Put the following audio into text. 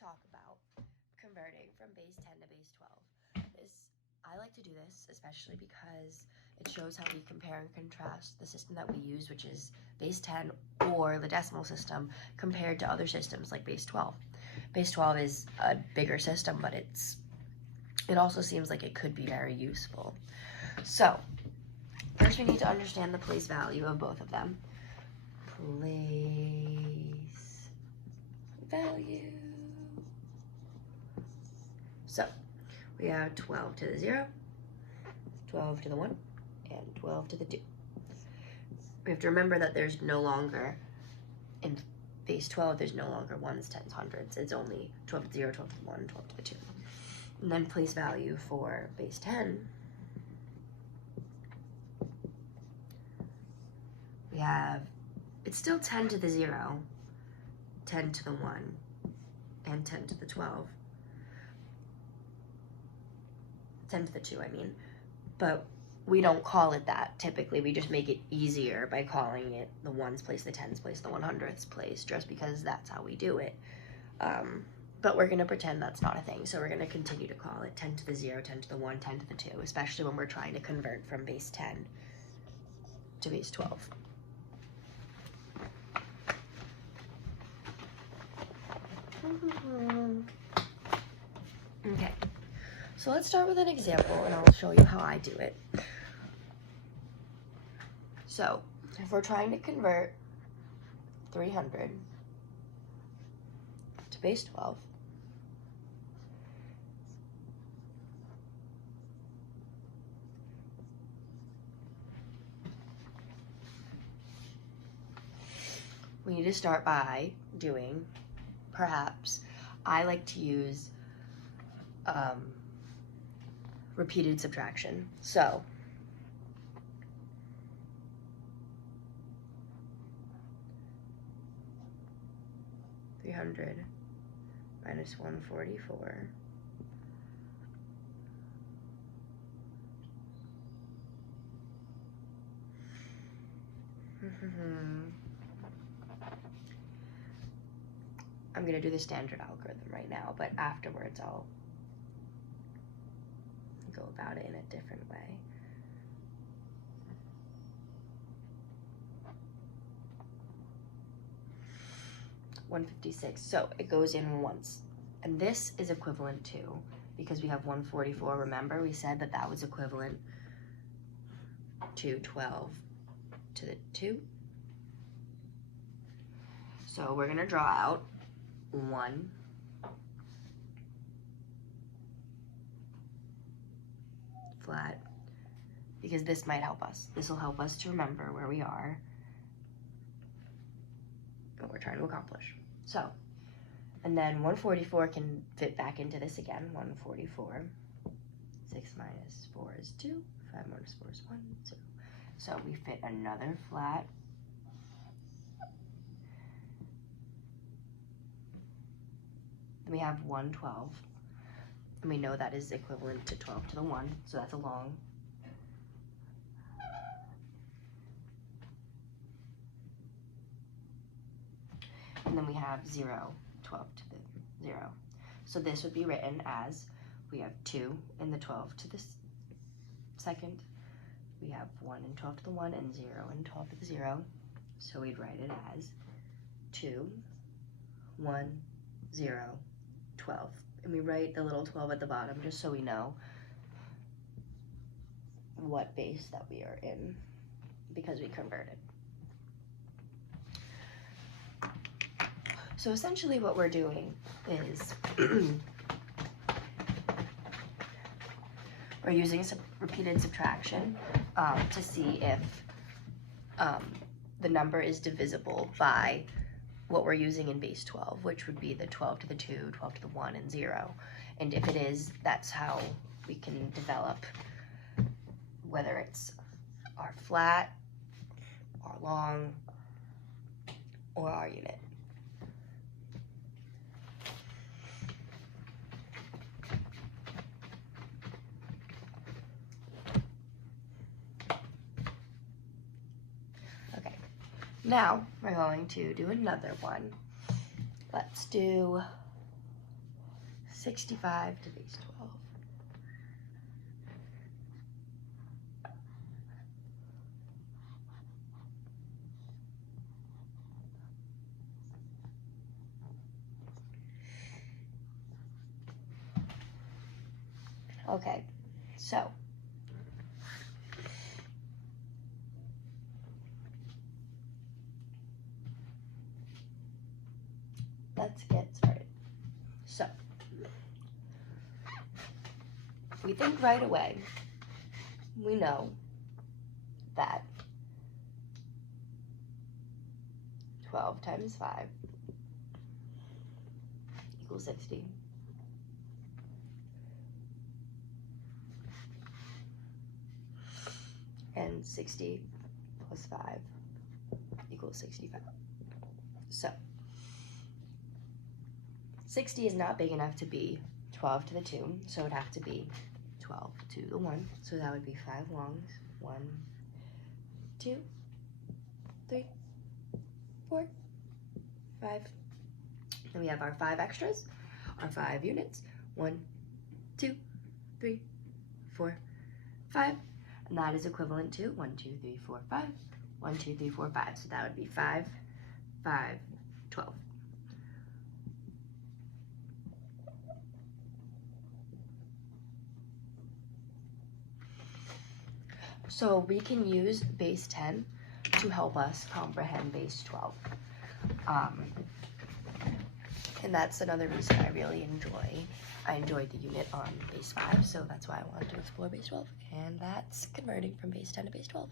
talk about converting from base 10 to base 12. I like to do this especially because it shows how we compare and contrast the system that we use, which is base 10 or the decimal system, compared to other systems like base 12. Base 12 is a bigger system, but it also seems like it could be very useful. So first we need to understand the place value of both of them. Place value. So we have 12 to the 0, 12 to the 1, and 12 to the 2. We have to remember that there's no longer, in base 12, there's no longer 1s, 10s, 100s. It's only 12 to the 0, 12 to the 1, 12 to the 2. And then place value for base 10, we have, it's still 10 to the 0, 10 to the 1, and 10 to the 12. 10 to the 2, I mean. But we don't call it that typically. We just make it easier by calling it the 1s place, the 10s place, the 100ths place, just because that's how we do it. But we're going to pretend that's not a thing. So we're going to continue to call it 10 to the 0, 10 to the 1, 10 to the 2, especially when we're trying to convert from base 10 to base 12. Okay. So let's start with an example and I'll show you how I do it. So if we're trying to convert 300 to base 12, we need to start by doing, perhaps, I like to use repeated subtraction. So (300 minus 144) I'm gonna do the standard algorithm right now, but afterwards I'll go about it in a different way. $156, so it goes in once. And this is equivalent to, because we have 144, remember we said that that was equivalent to 12 to the 2. So we're gonna draw out 1, flat, because this might help us. This will help us to remember where we are, what we're trying to accomplish. So, and then 144 can fit back into this again. 144, 6 minus 4 is 2, 5 minus 4 is 1, 0. So we fit another flat. Then we have 112, and we know that is equivalent to 12 to the 1, so that's a long. And then we have 0, 12 to the 0. So this would be written as, we have 2 in the 12 to the second, we have 1 and 12 to the 1, and 0 and 12 to the 0. So we'd write it as 2, 1, 0, 12. And we write the little 12 at the bottom just so we know what base that we are in, because we converted. So essentially what we're doing is we're using repeated subtraction to see if the number is divisible by what we're using in base 12, which would be the 12 to the 2, 12 to the 1, and 0. And if it is, that's how we can develop whether it's our flat, our long, or our unit. Okay, now we're going to do another one. Let's do 65 to base 12. Okay, so let's get started. So we think right away, we know that 12 times 5 equals 60. And 60 plus 5 equals 65. So 60 is not big enough to be 12 to the 2, so it would have to be 12 to the 1. So that would be 5 longs. 1, 2, 3, 4, 5. And we have our 5 extras, our 5 units. 1, 2, 3, 4, 5. And that is equivalent to 1, 2, 3, 4, 5. 1, 2, 3, 4, 5. So that would be 5, 5, 12. So we can use base 10 to help us comprehend base 12. And that's another reason I really enjoyed the unit on base 5, so that's why I wanted to explore base 12. And that's converting from base 10 to base 12.